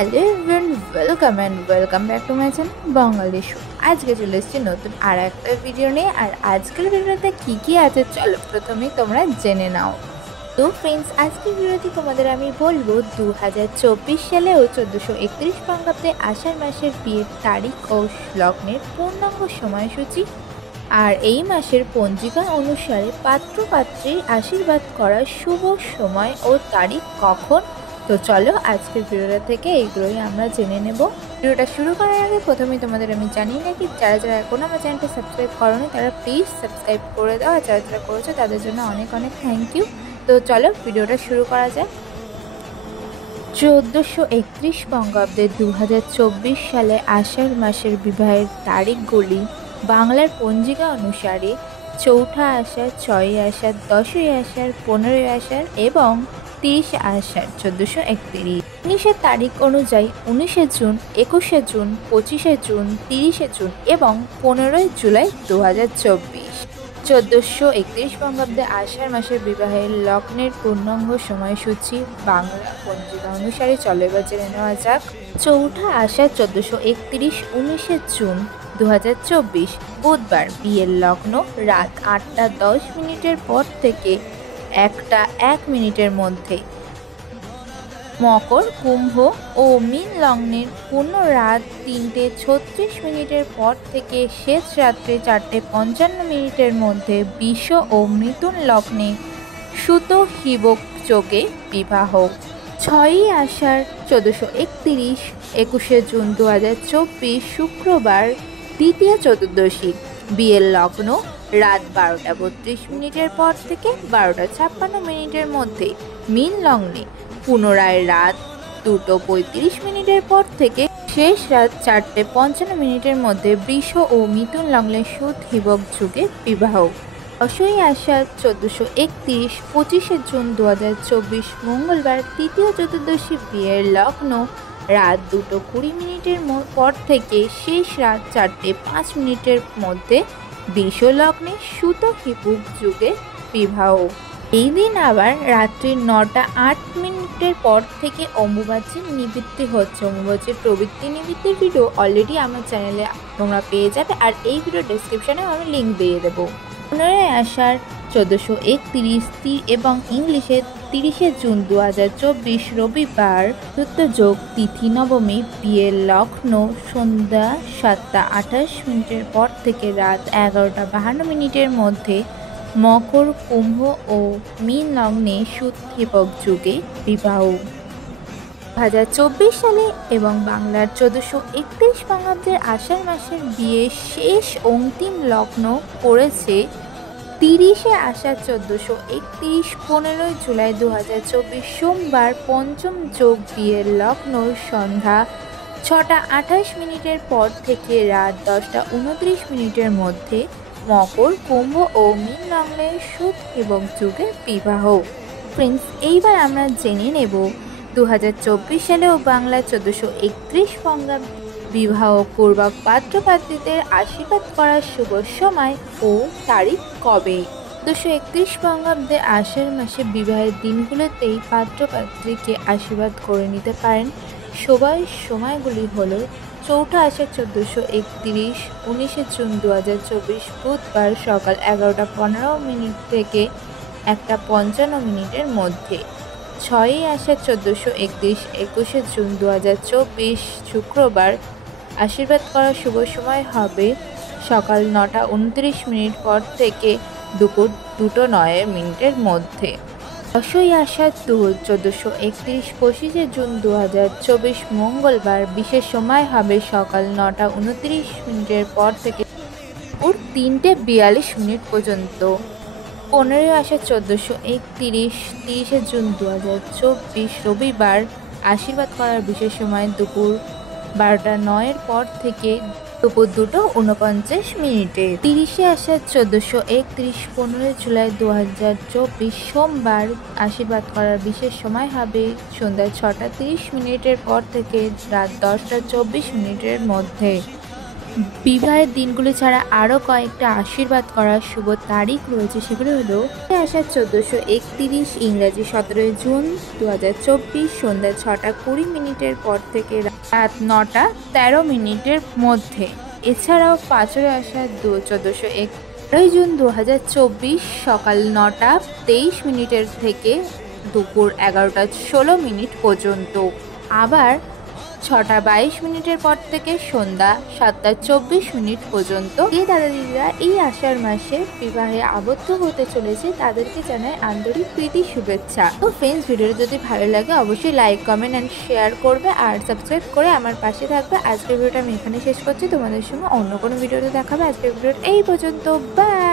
Hello everyone, welcome back to my channel Bangali show. আজকে চলে এসেছি নতুন আর একটা ভিডিও নিয়ে। আর আজকের ভিডিওতে কী আছে চলো প্রথমেই তোমরা জেনে নাও। তো ফ্রেন্ডস, আজকের ভিডিওতে তোমাদের আমি বলবো 2024 সালে ও 1431 বঙ্গাব্দে আষাঢ় মাসের বিয়ের তারিখ ও লগ্নের পূর্ণাঙ্গ সময়সূচি। আর এই মাসের পঞ্জিকা অনুসারে পাত্র পাত্রীর আশীর্বাদ করার শুভ সময় ও তারিখ কখন। তো চলো আজকের ভিডিওটা থেকে এইগুলোই আমরা জেনে নেব। ভিডিওটা শুরু করার আগে প্রথমেই তোমাদের আমি জানিয়ে রাখি, যারা যারা এখনও আমার চ্যানেলটা সাবস্ক্রাইব করোনি তারা প্লিজ সাবস্ক্রাইব করে দাও, আর যারা যারা করেছো তাদের জন্য অনেক অনেক থ্যাংক ইউ। তো চলো ভিডিওটা শুরু করা যাক। 1431 বঙ্গাব্দে 2024 সালে আষাঢ় মাসের বিবাহের তারিখগুলি বাংলার পঞ্জিকা অনুসারে চৌঠা আষাঢ়, 6ই আষাঢ়, 10ই আষাঢ়, 15ই আষাঢ় এবং 30 আষাঢ় 1431। 19-এর তারিখ অনুযায়ী 19শে জুন, 21শে জুন, 25শে জুন, 30শে জুন এবং 15ই জুলাই 2024। 1431 বঙ্গাব্দে আষাঢ় মাসের বিবাহের লগ্নের পূর্ণাঙ্গ সময়সূচি বাংলা পঞ্জিকা অনুসারে চলো এবার জেনে নেওয়া যাক। চৌঠা আষাঢ় 1431, 19শে জুন 2024 বুধবার বিয়ের লগ্ন রাত 8টা 10 মিনিটের পর থেকে 1টা 1 মিনিটের মধ্যে। মকর, কুম্ভ ও মীন লগ্নের পূর্ণ রাত 3টে 36 মিনিটের পর থেকে শেষ রাত্রে 4টে 55 মিনিটের মধ্যে। বিষ ও মিথুন লগ্নে সুত হিবক যোগে বিবাহ। 6ই আষাঢ় 1431, 21শে জুন 2024 শুক্রবার দ্বিতীয় চতুর্দশী বিয়ের লগ্ন রাত 12টা 32 মিনিটের পর থেকে 12টা 56 মিনিটের মধ্যে। মীন লগ্নে পুনরায় রাত 2টো 35 মিনিটের পর থেকে শেষ রাত 4টে 55 মিনিটের মধ্যে। বৃষ ও মিথুন লগ্নে সুত হিবক যুগে বিবাহ। 10ই আষাঢ় 1431, 25শে জুন 2024 মঙ্গলবার তৃতীয় চতুর্দশী বিয়ের লগ্ন রাত 2টো 20 মিনিটের পর থেকে শেষ রাত 4টে 5 মিনিটের মধ্যে। বৃষ লগ্নে সুত হিবক যুগে বিবাহ। এই দিন আবার রাত্রি 9টা 8 মিনিটের পর থেকে অম্বুবাচীর নিবৃত্তি হচ্ছে। অম্বুবাচীর প্রবৃত্তি নিবৃত্তির ভিডিও অলরেডি আমার চ্যানেলে তোমরা পেয়ে যাবে, আর এই ভিডিও ডেসক্রিপশনে আমি লিঙ্ক দিয়ে দেবো। 15ই আষাঢ় 1431 এবং ইংলিশে 30শে জুন 2024 রবিবার যোগ তিথি নবমী বিয়ের লগ্ন সন্ধ্যা 7টা 28 মিনিটের পর থেকে রাত 11টা 52 মিনিটের মধ্যে। মকর, কুম্ভ ও মীন লগ্নে সুত হিবক যুগে বিবাহ। 2024 সালে এবং বাংলার 1431 বঙ্গাব্দের আষাঢ় মাসের বিয়ে শেষ অন্তিম লগ্ন পড়েছে 30শে আষাঢ় 1431, 15ই জুলাই 2024 সোমবার পঞ্চম যোগ বিয়ের লগ্ন সন্ধ্যা 6টা 28 মিনিটের পর থেকে রাত 10টা 29 মিনিটের মধ্যে। মকর, কুম্ভ ও মীন লগ্নে সুত হিবক যুগে বিবাহ। ফ্রেন্ডস, এইবার আমরা জেনে নেব 2024 সালে ও বাংলা 1431 বঙ্গাব্দে বিবাহ পূর্বক পাত্রপাত্রীদের আশীর্বাদ করার শুভ সময় ও তারিখ কবে। 1431 বঙ্গাব্দে আষাঢ় মাসে বিবাহের দিনগুলোতেই পাত্রপাত্রীকে আশীর্বাদ করে নিতে পারেন। সময়গুলি হলো চৌঠা আষাঢ় 1431, 19শে জুন 2024 বুধবার সকাল 11টা 15 মিনিট থেকে 1টা 55 মিনিটের মধ্যে। 6ই আষাঢ় 1431, 21শে জুন 2024 শুক্রবার আশীর্বাদ করার শুভ সময় হবে সকাল 9টা 29 মিনিট পর থেকে দুপুর 2টো 9 মিনিটের মধ্যে। 10ই আষাঢ় 1431, 25শে জুন 2024 মঙ্গলবার বিশেষ সময় হবে সকাল 9টা 29 মিনিটের পর থেকে দুপুর 3টে 42 মিনিট পর্যন্ত। 15ই আষাঢ় 1431, 30শে জুন 2024 রবিবার আশীর্বাদ করার বিশেষ সময় দুপুর 12টা 9 পর থেকে দুপুর 2টো 49 মিনিটে। 30শে আষাঢ় 1431, 15ই জুলাই 2024 সোমবার আশীর্বাদ করার বিশেষ সময় হবে সন্ধ্যা 6টা 30 মিনিটের পর থেকে রাত 10টা 24 মিনিটের মধ্যে। বিবাহের দিনগুলি ছাড়া আরও কয়েকটা আশীর্বাদ করার শুভ তারিখ রয়েছে, সেগুলো হলো আষাঢ় 1431, ইংরাজি 17 জুন 2024, সন্ধ্যা 6:20 পর থেকে রাত 9:13 মধ্যে। এছাড়াও 5ই আষাঢ় 1401 জুন 2024, সকাল 9:23 থেকে দুপুর 11:16 পর্যন্ত। আবার 6:22 পর থেকে সন্ধ্যা 7:24 পর্যন্ত। যে দাদা দিদিরা এই আষাঢ় মাসে বিবাহে আবদ্ধ হতে চলেছে তাদেরকে জানাই আন্তরিক প্রীতি শুভেচ্ছা। তো ফ্রেন্ডস, ভিডিওটা যদি ভালো লাগে অবশ্যই লাইক, কমেন্ট অ্যান্ড শেয়ার করবে আর সাবস্ক্রাইব করে আমার পাশে থাকবে। আজকের ভিডিওটা আমি এখানে শেষ করছি, তোমাদের সঙ্গে অন্য কোনো ভিডিওতে দেখাবে। আজকের ভিডিওটা এই পর্যন্ত, বাই।